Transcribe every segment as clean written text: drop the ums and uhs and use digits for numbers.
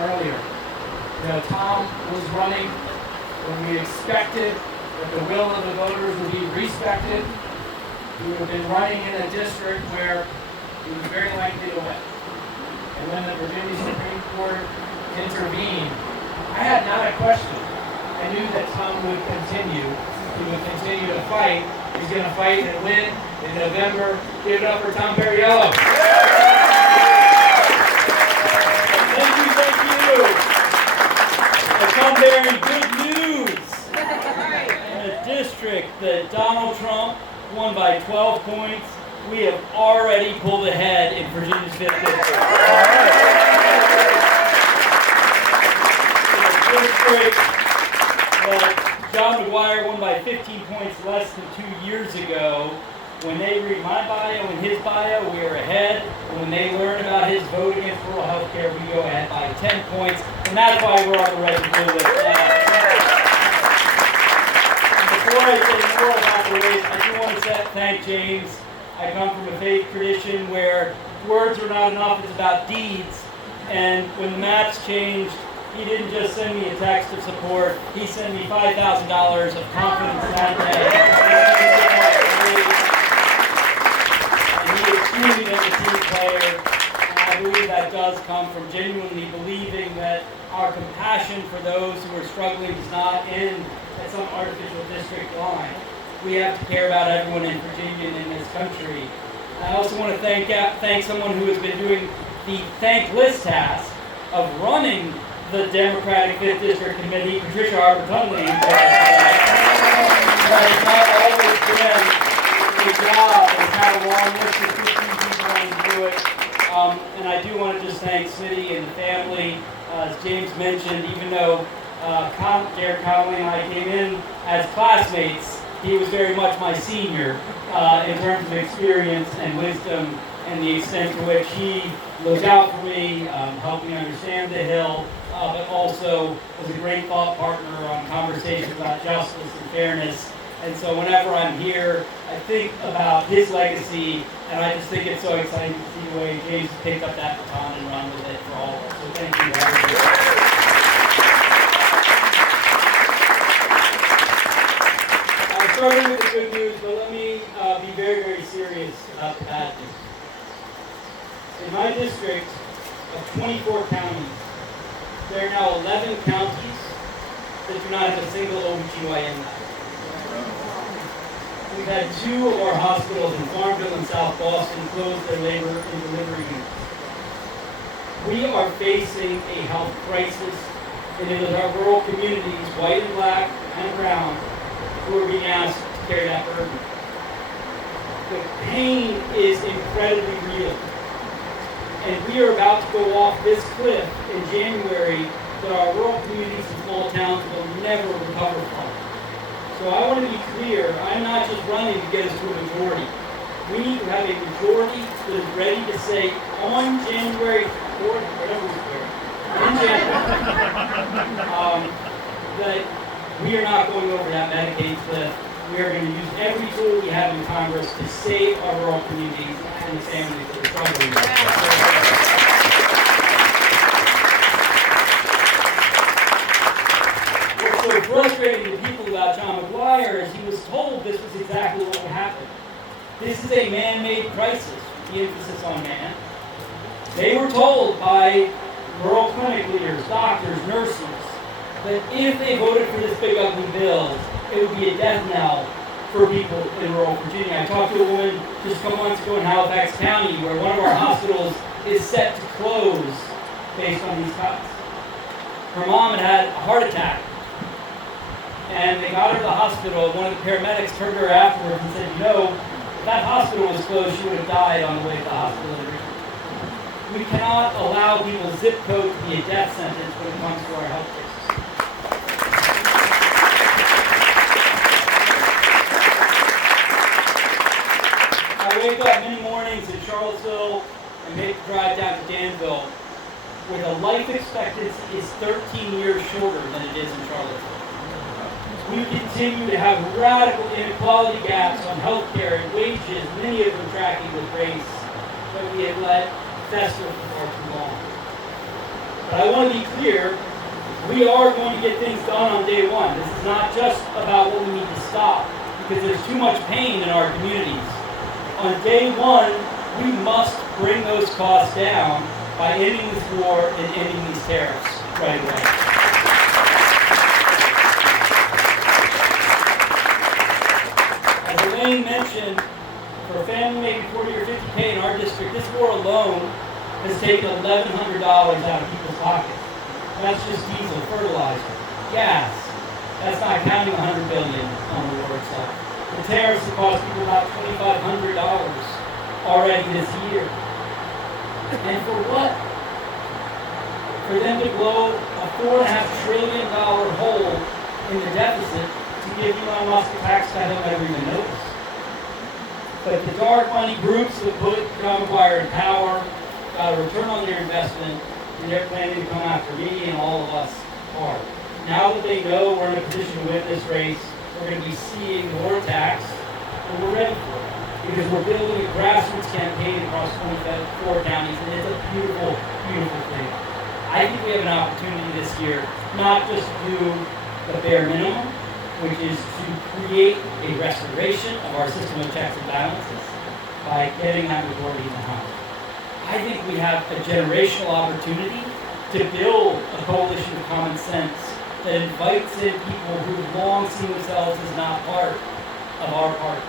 earlier. You know, Tom was running when we expected that the will of the voters would be respected. He would have been running in a district where he was very likely to win. And when the Virginia Supreme Court intervened, I had not a question. I knew that Tom would continue. He would continue to fight. He's going to fight and win in November. Give it up for Tom Perriello. Thank you. Tom Berry, good news. In a district that Donald Trump won by 12 points, we have already pulled ahead in Virginia's 5th district. In a district that John McGuire won by 15 points less than 2 years ago. When they read my bio and his bio, we are ahead. And when they learn about his vote against rural health care, we go ahead by 10 points. And that's why we're on the red and blue list now. Before I say more about the race, I do want to thank James. I come from a faith tradition where words are not enough, it's about deeds. And when the maps changed, he didn't just send me a text of support, he sent me $5,000 of confidence that day. And he is truly been a team player. And I believe that does come from genuinely believing that our compassion for those who are struggling does not end at some artificial district line. We have to care about everyone in Virginia and in this country. I also want to thank someone who has been doing the thankless task of running the Democratic 5th District Committee, Patricia Arbor-Tunley. That has not always been a job. It's had a long list of 15 people wanting to do it. And I do want to just thank Smitty and the family. As James mentioned, even though Jared Conley and I came in as classmates, he was very much my senior in terms of experience and wisdom and the extent to which he looked out for me, helped me understand the Hill, but also was a great thought partner on conversations about justice and fairness. And so whenever I'm here, I think about his legacy, and I just think it's so exciting to see the way James picked up that baton and run with it for all of us. So thank you, everybody. I started with the good news, but let me be very, very serious about the bad news. In my district of 24 counties, there are now 11 counties that do not have a single OBGYN lab. We've had 2 of our hospitals in Farmville and South Boston close their labor and delivery units. We are facing a health crisis, and it is our rural communities, white and black and brown, who are being asked to carry that burden. The pain is incredibly real. And we are about to go off this cliff in January that our rural communities and small towns will never recover from. So I want to be clear, I'm not just running to get us to a majority. We need to have a majority that is ready to say on January 4th, whatever we swear, in January, that we are not going over that Medicaid cliff. We are going to use every tool we have in Congress to save our rural communities and the families that are struggling. What's so frustrating to people about John McGuire is he was told this was exactly what would happen. This is a man-made crisis, the emphasis on man. They were told by rural clinic leaders, doctors, nurses, that if they voted for this big ugly bill, it would be a death knell for people in rural Virginia. I talked to a woman just a couple months ago in Halifax County where one of our hospitals is set to close based on these cuts. Her mom had a heart attack, and they got her to the hospital. One of the paramedics turned to her afterwards and said, you know, if that hospital was closed, she would have died on the way to the hospital. We cannot allow people's zip code to be a death sentence when it comes to our health care. I wake up many mornings in Charlottesville and make the drive down to Danville, where the life expectancy is 13 years shorter than it is in Charlottesville. We continue to have radical inequality gaps on health care and wages, many of them tracking with race, that we have let fester for far too long. But I want to be clear, we are going to get things done on day one. This is not just about what we need to stop, because there's too much pain in our communities. On day one, we must bring those costs down by ending this war and ending these tariffs right away. As Elaine mentioned, for a family making 40 or 50K in our district, this war alone has taken $1,100 out of people's pockets. That's just diesel, fertilizer, gas. That's not counting $100 billion on the war itself. The tariffs have cost people about $2,500 already this year. And for what? For them to blow a $4.5 trillion hole in the deficit to give Elon Musk a tax cut he'll never even notice. But the dark money groups that put John McGuire in power got a return on their investment, and they're planning to come after me and all of us hard. Now that they know we're in a position to win this race, we're going to be seeing more attacks, and we're ready for it. Because we're building a grassroots campaign across 24 counties, and it's a beautiful, beautiful thing. I think we have an opportunity this year, not just to do the bare minimum, which is to create a restoration of our system of checks and balances by getting that majority in the House. I think we have a generational opportunity to build a coalition of common sense that invites in people who've long seen themselves as not part of our party.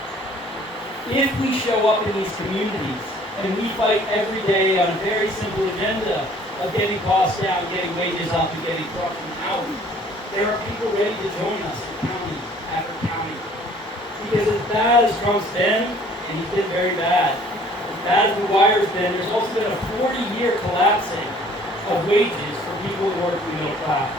If we show up in these communities and we fight every day on a very simple agenda of getting costs down, getting wages up, and getting corruption out, there are people ready to join us in county after county. Because as bad as Trump's been, and he's been very bad as McGuire's been, there's also been a 40-year collapsing of wages for people who work in the middle class.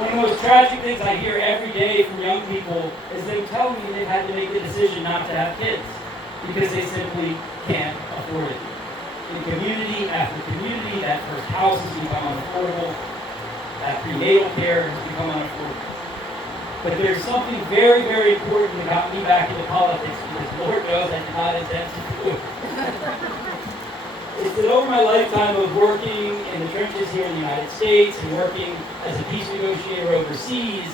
One of the most tragic things I hear every day from young people is them telling me they've had to make the decision not to have kids because they simply can't afford it. In community after community, that first house has become unaffordable. That prenatal care has become unaffordable. But there's something very, very important that got me back into politics, because Lord knows I did not intend to do it. It's that over my lifetime of working in the trenches here in the United States and working as a peace negotiator overseas,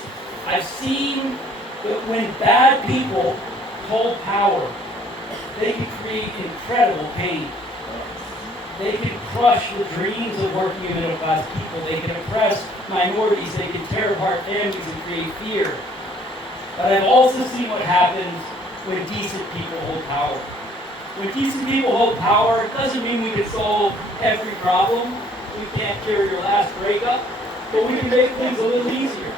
I've seen that when bad people hold power, they can create incredible pain. They can crush the dreams of working in middle-class people. They can oppress minorities. They can tear apart families and create fear. But I've also seen what happens when decent people hold power. When decent people hold power, it doesn't mean we can solve every problem. We can't cure your last breakup, but we can make things a little easier.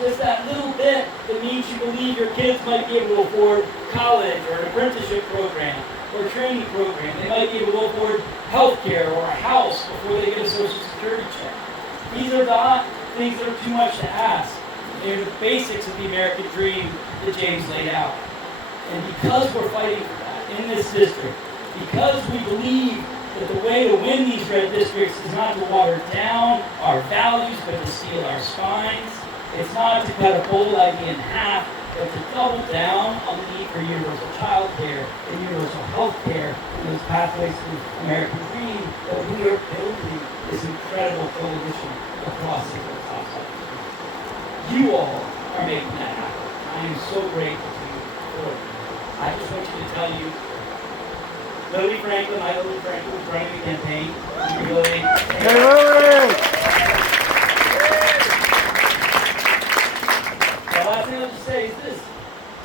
Just that little bit that means you believe your kids might be able to afford college or an apprenticeship program or a training program. They might be able to afford health care or a house before they get a Social Security check. These are not things that are too much to ask. They're the basics of the American dream that James laid out. And because we're fighting for that in this district, because we believe that the way to win these red districts is not to water down our values, but to steel our spines. It's not to cut a bold idea in half, but to double down on the need for universal child care and universal health care and those pathways to the American dream, that we are building this incredible coalition across the top. You all are making that happen. I am so grateful to you for it. I just want you to tell you, Lily Franklin, Lily Franklin was running the campaign. Lily. Hey, Lily! The last thing I'll just say is this.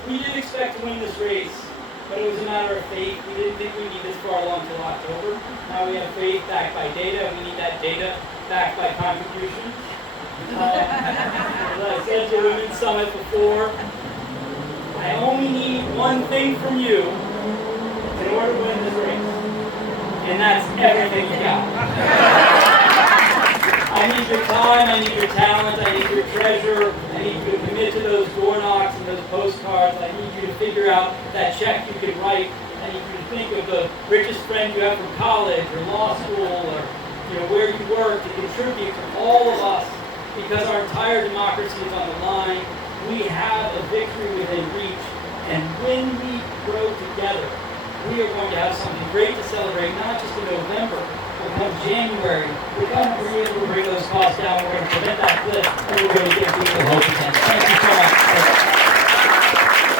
We didn't expect to win this race, but it was a matter of faith. We didn't think we'd need this far along until October. Now we have faith backed by data, and we need that data backed by contributions. As I said to Women's Summit before, I only need one thing from you in order to win this race. And that's everything you got. I need your time, I need your talent, I need your treasure, I need you to commit to those door knocks and those postcards. I need you to figure out that check you can write. I need you to think of the richest friend you have from college or law school or where you work, to contribute to all of us, because our entire democracy is on the line. We have a victory within reach, and when we grow together, we are going to have something great to celebrate, not just in November, but come January, we're going to be able to bring those house down, we're going to prevent that cliff, and we're going to